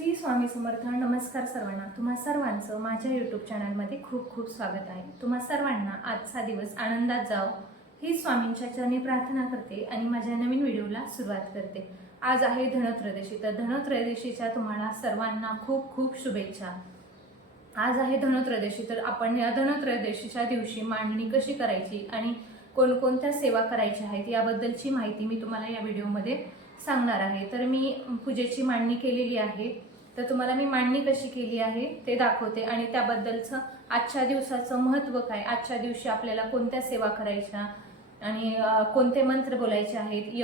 श्री स्वामी समर्थ. नमस्कार सर्वांना. तुम्हा सर्वांचं माझ्या यूट्यूब चॅनलमध्ये खूप खूप स्वागत आहे. तुम्हा सर्वांना आजचा दिवस आनंदात जाओ ही स्वामींच्या चरणी प्रार्थना करते आणि माझ्या नवीन व्हिडिओला सुरुवात करते. आज आहे धनत्रयोदशी. तर धनत्रयोदशीच्या तुम्हाला सर्वांना खूप खूप शुभेच्छा. आज आहे धनत्रयोदशी. तर आपण या धनत्रयोदशीच्या दिवशी मांडणी कशी करायची आणि कोणकोणत्या सेवा करायच्या आहेत याबद्दलची माहिती मी तुम्हाला या व्हिडिओमध्ये सांगणार आहे. तर मी पूजेची मांडणी केलेली आहे. तर तुम्हाला मी मांडणी कशी केली आहे ते दाखवते आणि त्याबद्दलचं आजच्या दिवसाचं महत्त्व काय, आजच्या दिवशी आपल्याला कोणत्या सेवा करायच्या आणि कोणते मंत्र बोलायचे आहेत,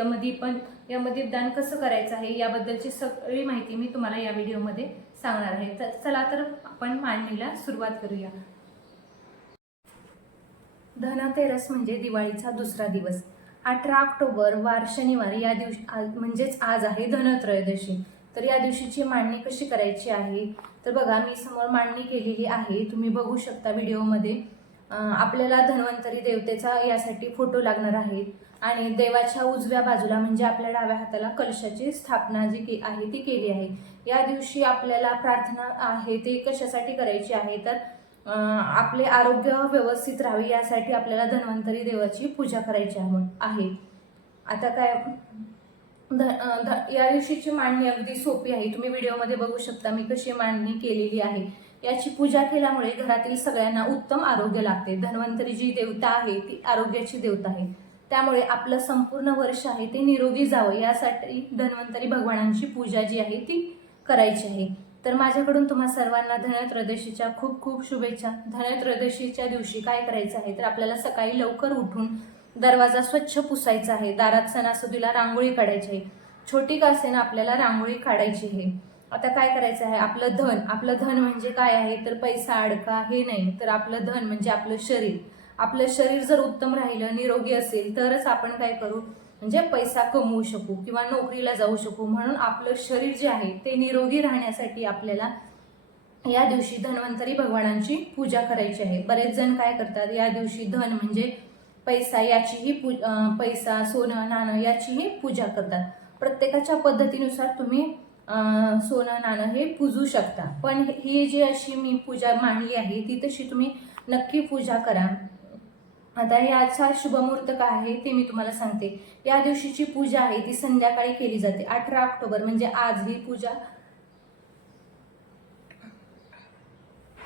यमदीपदान कसं करायचं आहे याबद्दलची सगळी माहिती मी तुम्हाला या व्हिडिओमध्ये सांगणार आहे. तर चला तर आपण मांडणीला सुरुवात करूया. धनतेरस म्हणजे दिवाळीचा दुसरा दिवस. 18 ऑक्टोबर वार शनिवार या दिवशी म्हणजेच आज आहे धनत्रयोदशी. तर या दिवशीची मांडणी कशी करायची आहे तर बघा, मी समोर मांडणी केलेली आहे, तुम्ही बघू शकता व्हिडिओमध्ये. आपल्याला धन्वंतरी देवतेचा यासाठी फोटो लागणार आहे आणि देवाच्या उजव्या बाजूला म्हणजे आपल्या डाव्या हाताला कलशाची स्थापना जी आहे ती केली आहे. या दिवशी आपल्याला प्रार्थना आहे ते कशासाठी करायची आहे तर आपले आरोग्य व्यवस्थित राहावे यासाठी आपल्याला धन्वंतरी देवाची पूजा करायची आहे. आता काय या दिवशीची मांडणी अगदी सोपी आहे. तुम्ही व्हिडिओमध्ये बघू शकता मी कशी मांडणी केलेली आहे. याची पूजा केल्यामुळे घरातील सगळ्यांना उत्तम आरोग्य लाभते. धन्वंतरी जी देवता आहे ती आरोग्याची देवता आहे. त्यामुळे आपलं संपूर्ण वर्ष आहे ते निरोगी जावं यासाठी धन्वंतरी भगवानांची पूजा जी आहे ती करायची आहे. तर माझ्याकडून तुम्हा सर्वांना धनत्रयोदशीच्या खूप खूप शुभेच्छा. धनत्रयोदशीच्या दिवशी काय करायचं आहे तर आपल्याला सकाळी लवकर उठून दरवाजा स्वच्छ पुसायचा आहे. दारात सणासुदीला रांगोळी काढायची आहे. छोटी का असेना आपल्याला रांगोळी काढायची आहे. आता काय करायचं आहे, आपलं धन म्हणजे काय आहे तर पैसा अडका हे नाही, तर आपलं धन म्हणजे आपलं शरीर. आपलं शरीर जर उत्तम राहिलं, निरोगी असेल तरच आपण काय करू म्हणजे पैसा कमवू शकू किंवा नोकरीला जाऊ शकू. म्हणून आपलं शरीर जे आहे ते निरोगी राहण्यासाठी आपल्याला या दिवशी धन्वंतरी भगवानांची पूजा करायची आहे. बरेच जण काय करतात, या दिवशी धन म्हणजे पैसा याचीही पैसा, सोनं, नाणं याचीही पूजा करतात. प्रत्येकाच्या पद्धतीनुसार तुम्ही सोनं नाणं हे पूजू शकता. पण ही जी अशी मी पूजा मांडली आहे ती तशी तुम्ही नक्की पूजा करा. आता याचा शुभमुहूर्त काय आहे ते मी तुम्हाला सांगते. या दिवशीची पूजा आहे ती संध्याकाळी केली जाते. 18 ऑक्टोबर म्हणजे आज ही पूजा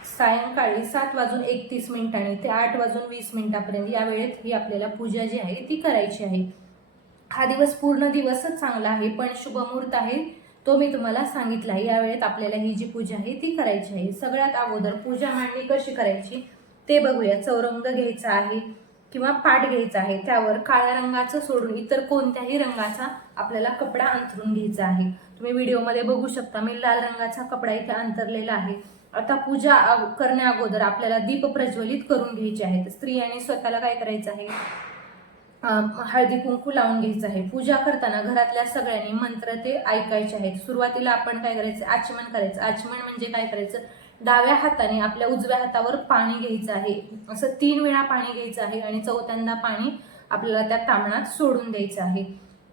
सायंकाळी 7:31 ते 8:20 या वेळेत ही आपल्याला पूजा जी आहे ती करायची आहे. हा दिवस पूर्ण दिवसच चांगला आहे, पण शुभमुहूर्त आहे तो मी तुम्हाला सांगितला आहे. या वेळेत आपल्याला ही जी पूजा आहे ती करायची आहे. सगळ्यात अगोदर पूजा मांडणी कशी करायची ते बघूया. चौरंग घ्यायचा आहे किंवा पाट घ्यायचा आहे. त्यावर काळ्या रंगाचं सोडून इतर कोणत्याही रंगाचा आपल्याला कपडा अंथरून घ्यायचा आहे. तुम्ही व्हिडिओमध्ये बघू शकता मी लाल रंगाचा कपडा इथे अंतरलेला आहे. आता पूजा करण्या अगोदर आपल्याला दीप प्रज्वलित करून घ्यायचे आहेत. स्त्रियांनी स्वतःला काय करायचं आहे, हळदी कुंकू लावून घ्यायचं आहे. पूजा करताना घरातल्या सगळ्यांनी मंत्र ते ऐकायचे आहेत. सुरुवातीला आपण काय करायचं, आचमन करायचं. आचमन म्हणजे काय करायचं, डाव्या हाताने आपल्या उजव्या हातावर पाणी घ्यायचं आहे. असं 3 वेळा पाणी घ्यायचं आहे आणि चौथ्यांदा पाणी आपल्याला त्या तामणात सोडून द्यायचं आहे.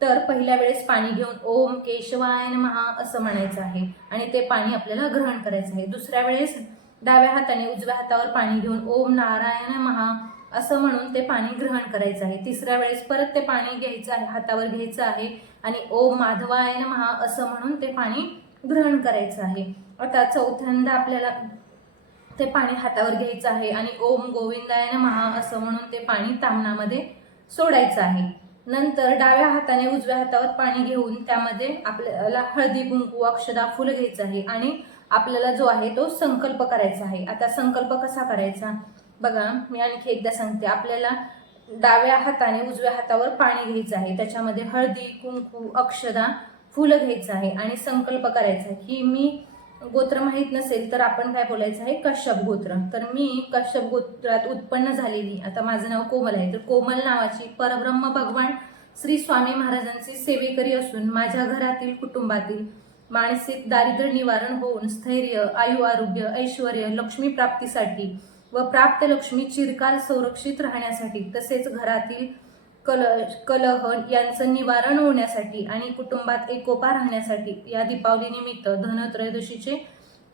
तर पहिल्या वेळेस पाणी घेऊन ओम केशवाय नमः असं म्हणायचं आहे आणि ते पाणी आपल्याला ग्रहण करायचं आहे. दुसऱ्या वेळेस डाव्या हाताने उजव्या हातावर पाणी घेऊन ओम नारायण नमः असं म्हणून ते पाणी ग्रहण करायचं आहे. तिसऱ्या वेळेस परत ते पाणी घ्यायचं आहे, हातावर घ्यायचं आहे आणि ओम माधवाय नमः असं म्हणून ते पाणी ग्रहण करायचं आहे. आता चौथ्यांदा आपल्याला ते पाणी हातावर घ्यायचं आहे आणि ओम गोविंदाय नमः असं म्हणून ते पाणी तामणामध्ये सोडायचं आहे. नंतर डाव्या हाताने उजव्या हातावर पाणी घेऊन त्यामध्ये आपल्याला हळदी कुंकू अक्षदा फुलं घ्यायचं आहे आणि आपल्याला जो आहे तो संकल्प करायचा आहे. आता संकल्प कसा करायचा बघा, मी आणखी एकदा सांगते. आपल्याला डाव्या हाताने उजव्या हातावर पाणी घ्यायचं आहे, त्याच्यामध्ये हळदी कुंकू अक्षदा फुलं घ्यायचं आहे आणि संकल्प करायचा की मी गोत्र माहीत नसेल तर आपण काय बोलायचं आहे, कश्यप गोत्र. तर मी कश्यप गोत्रात उत्पन्न झालेली, आता माझं नाव कोमल आहे, तर कोमल नावाची परब्रह्म भगवान श्री स्वामी महाराजांची सेवेकरी असून माझ्या घरातील कुटुंबातील मानसिक दारिद्र्य निवारण होऊन स्थैर्य आयु आरोग्य ऐश्वर लक्ष्मी प्राप्तीसाठी व प्राप्त लक्ष्मी चिरकाल संरक्षित राहण्यासाठी तसेच घरातील कलह यांचं निवारण होण्यासाठी आणि कुटुंबात एकोपा राहण्यासाठी या दीपावली निमित्त धनत्रयोदशीचे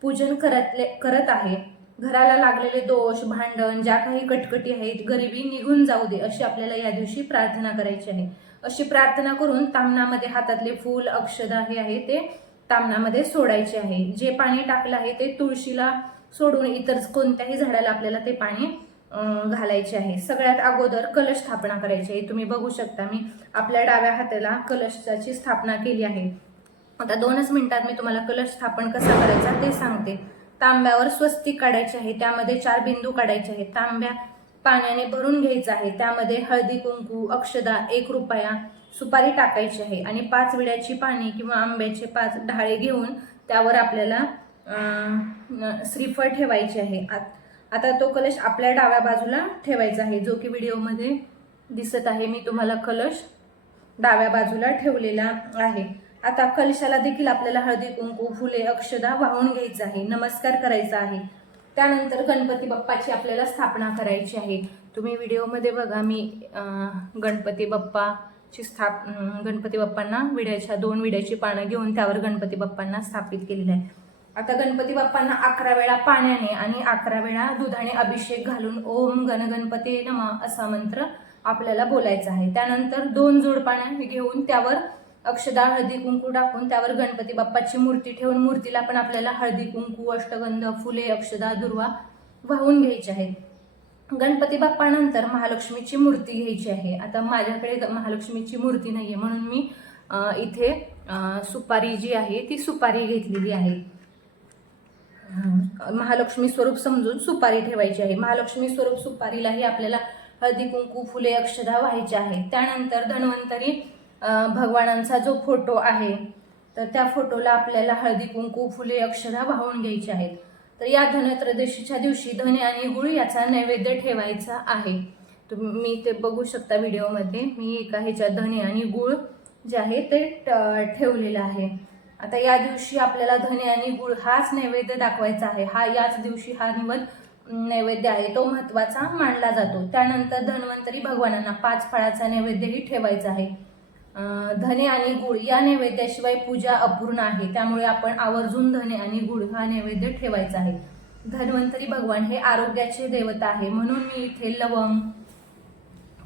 पूजन करत आहे. घराला लागलेले दोष, भांडण, ज्या काही कटकटी आहेत, गरिबी निघून जाऊ दे अशी आपल्याला या दिवशी प्रार्थना करायची आहे. अशी प्रार्थना करून ताम्हणामध्ये हातातले फूल, अक्षदा हे आहे ते ताम्हणामध्ये सोडायचे आहे. जे पाणी टाकलं आहे ते तुळशीला सोडून इतर कोणत्याही झाडाला आपल्याला ते पाणी घालायचे आहे. सगळ्यात अगोदर कलश स्थापना करायची आहे. तुम्ही बघू शकता मी आपल्या डाव्या हाताला कलशाची स्थापना केली आहे. आता 2च मिनिटात मी तुम्हाला कलश स्थापन कसा करायचा ते सांगते. तांब्यावर स्वस्तिक काढायचे आहे, त्यामध्ये 4 बिंदू काढायचे आहेत. तांब्या पाण्याने भरून घ्यायचा आहे, त्यामध्ये हळदी कुंकू, अक्षदा, 1 रुपया, सुपारी टाकायची आहे आणि 5 विड्याची पाने किंवा आंब्याचे 5 ढाळे घेऊन त्यावर आपल्याला श्रीफळ ठेवायचे आहे. आता तो कलश आपल्या डाव्या बाजूला ठेवायचा आहे, जो की व्हिडिओमध्ये दिसत आहे. मी तुम्हाला कलश डाव्या बाजूला ठेवलेला आहे. आता कलशाला देखील आपल्याला हळदी कुंकू, फुले, अक्षदा वाहून घ्यायचं आहे, नमस्कार करायचा आहे. त्यानंतर गणपती बाप्पाची आपल्याला स्थापना करायची आहे. तुम्ही व्हिडिओमध्ये बघा मी गणपती बाप्पांना 2 विड्याची पानं घेऊन त्यावर गणपती बाप्पांना स्थापित केलेलं आहे. आता गणपती बाप्पांना 11 वेळा पाण्याने आणि 11 वेळा दुधाने अभिषेक घालून ओम गणगणपती नमः असा मंत्र आपल्याला बोलायचा आहे. त्यानंतर 2 जोड पानं घेऊन त्यावर अक्षदा, हळदी कुंकू टाकून त्यावर गणपती बाप्पाची मूर्ती ठेवून मूर्तीला पण आपल्याला हळदी कुंकू, अष्टगंध, फुले, अक्षदा, दुर्वा वाहून घ्यायचे आहेत. गणपती बाप्पानंतर महालक्ष्मीची मूर्ती घ्यायची आहे. आता माझ्याकडे महालक्ष्मीची मूर्ती नाहीये म्हणून मी इथे सुपारी जी आहे ती सुपारी घेतलेली आहे. महालक्ष्मी स्वरूप समजून सुपारी ठेवायची आहे. महालक्ष्मी स्वरूप सुपारीलाही आपल्याला हळदी कुंकू, फुले, अक्षदा व्हायचे आहे. त्यानंतर धन्वंतरी भगवानांचा जो फोटो आहे तर त्या फोटोला आपल्याला हळदी कुंकू, फुले, अक्षदा वाहून घ्यायचे आहेत. तर या धनत्रयोदशीच्या दिवशी धने आणि गुळ याचा नैवेद्य ठेवायचा आहे. तुम्ही ते बघू शकता व्हिडिओमध्ये मी एका ह्याच्यात धने आणि गुळ जे आहे ते ठेवलेलं आहे. आता या दिवशी आपल्याला धने आणि गुळ हाच नैवेद्य दाखवायचा आहे. याच दिवशी हा नैवेद्य आहे तो महत्वाचा मानला जातो. त्यानंतर धन्वंतरी भगवानांना 5 फळाचा नैवेद्यही ठेवायचा आहे. धने आणि गुळ या नैवेद्याशिवाय पूजा अपूर्ण आहे, त्यामुळे आपण आवर्जून धने आणि गुळ हा नैवेद्य ठेवायचा आहे. धन्वंतरी भगवान हे आरोग्याचे देवता आहे म्हणून मी इथे लवंग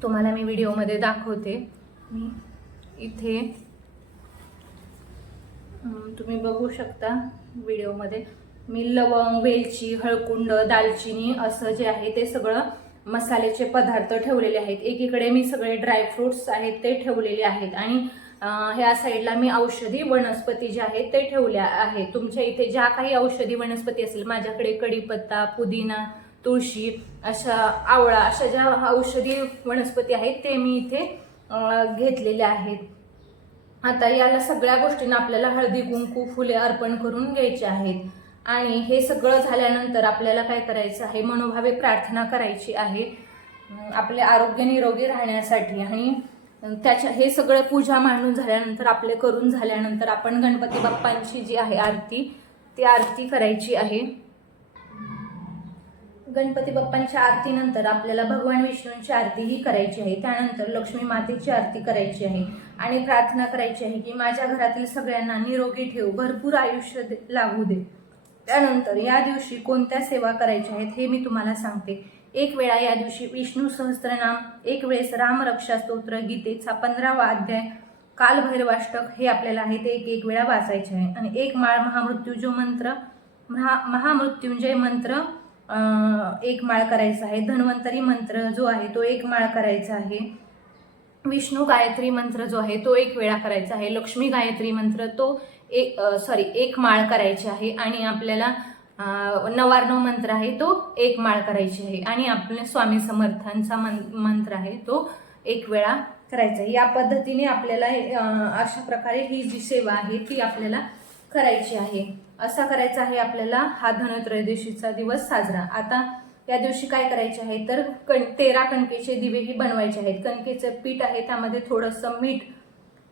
तुम्हाला मी व्हिडिओमध्ये दाखवते. मी इथे तुम्ही बघू शकता व्हिडिओमध्ये मी लवंग, वेलची, हळकुंड, दालचिनी असं जे आहे ते सगळं मसाल्याचे पदार्थ ठेवलेले आहेत. एकीकडे मी सगळे ड्रायफ्रुट्स आहेत ते ठेवलेले आहेत आणि ह्या साईडला मी औषधी वनस्पती जे आहेत ते ठेवल्या आहेत. तुमच्या इथे ज्या काही औषधी वनस्पती असेल, माझ्याकडे कढीपत्ता, पुदिना, तुळशी, अशा आवळा अशा ज्या औषधी वनस्पती आहेत ते मी इथे घेतलेले आहेत. आता याला सगळ्या गोष्टींना आपल्याला हळदी कुंकू, फुले अर्पण करून घ्यायचे आहेत. आणि हे सगळं झाल्यानंतर आपल्याला काय करायचं आहे, मनोभावे प्रार्थना करायची आहे आपले आरोग्य निरोगी राहण्यासाठी. आणि हे सगळं पूजा मांडून झाल्यानंतर करून झाल्यानंतर आपण गणपती बाप्पांची जी आहे आरती ती आरती करायची आहे. गणपती बाप्पांच्या आरतीनंतर आपल्याला भगवान विष्णूंची आरतीही करायची आहे. त्यानंतर लक्ष्मी मातेची आरती करायची आहे आणि प्रार्थना करायची आहे की माझ्या घरातील सगळ्यांना निरोगी ठेव, भरपूर आयुष्य लाभू दे. त्यानंतर या दिवशी कोणत्या सेवा करायच्या आहेत हे मी तुम्हाला सांगते. 1 वेळा या दिवशी विष्णू सहस्त्रनाम, 1 वेळेस रामरक्षा स्तोत्र, गीतेचा 15वा अध्याय, कालभैरवाष्टक हे आपल्याला आहे ते 1 वेळा वाचायचे आहे. आणि 1 माळ महामृत्युंजय मंत्र 1 माळ करायचा आहे. धन्वंतरी मंत्र जो आहे तो 1 माळ करायचा आहे. विष्णू गायत्री मंत्र जो आहे तो 1 वेळा करायचा आहे. लक्ष्मी गायत्री मंत्र तो 1 माळ करायची आहे. आणि आपल्याला नवार्णव मंत्र आहे तो 1 माळ करायची आहे. आणि आपले स्वामी समर्थांचा मंत्र आहे तो 1 वेळा करायचा आहे. या पद्धतीने आपल्याला अशा प्रकारे ही जी सेवा आहे ती आपल्याला करायची आहे. असा करायचा आहे आपल्याला हा धनत्रयोदशीचा दिवस साजरा. आता या दिवशी काय करायचे आहे तर 13 कणकेचे दिवेही बनवायचे आहेत. कणकेचं पीठ आहे त्यामध्ये थोडंसं मीठ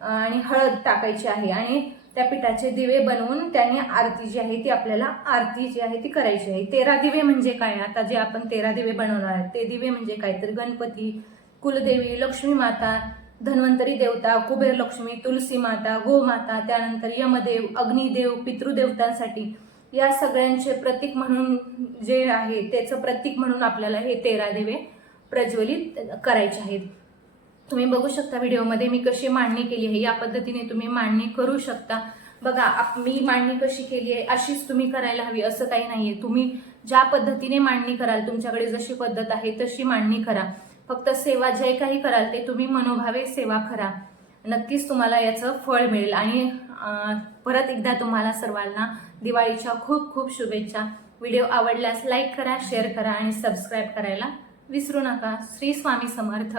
आणि हळद टाकायची आहे आणि त्या पिठाचे दिवे बनवून त्याने आरती जी आहे ती आपल्याला आरती जी आहे ती करायची आहे. 13 दिवे म्हणजे काय, आता जे आपण 13 दिवे बनवणार आहेत ते दिवे म्हणजे काय तर गणपती, कुलदेवी, लक्ष्मी माता, धन्वंतरी देवता, कुबेर लक्ष्मी, तुलसी माता, गोमाता, त्यानंतर यमदेव, अग्निदेव, पितृदेवतांसाठी या सगळ्यांचे प्रतीक म्हणून जे आहे त्याचं प्रतीक म्हणून आपल्याला हे 13 दिवे प्रज्वलित करायचे आहेत. तुम्ही बघू शकता व्हिडिओमध्ये मी कशी मांडणी केली आहे. या पद्धतीने तुम्ही मांडणी करू शकता. बघा मी मांडणी कशी केली आहे अशीच तुम्ही करायला हवी असं काही नाहीये. तुम्ही ज्या पद्धतीने मांडणी कराल, तुमच्याकडे जशी पद्धत आहे तशी मांडणी करा. फक्त सेवा जे काही कराल ते तुम्ही मनोभावे सेवा करा. नक्कीच तुम्हाला याचं फळ मिळेल. आणि परत एकदा तुम्हाला सर्वांना दिवाळीच्या खूप खूप शुभेच्छा. व्हिडिओ आवडल्यास लाईक करा, शेअर करा आणि सबस्क्राईब करायला विसरू नका. श्री स्वामी समर्थ.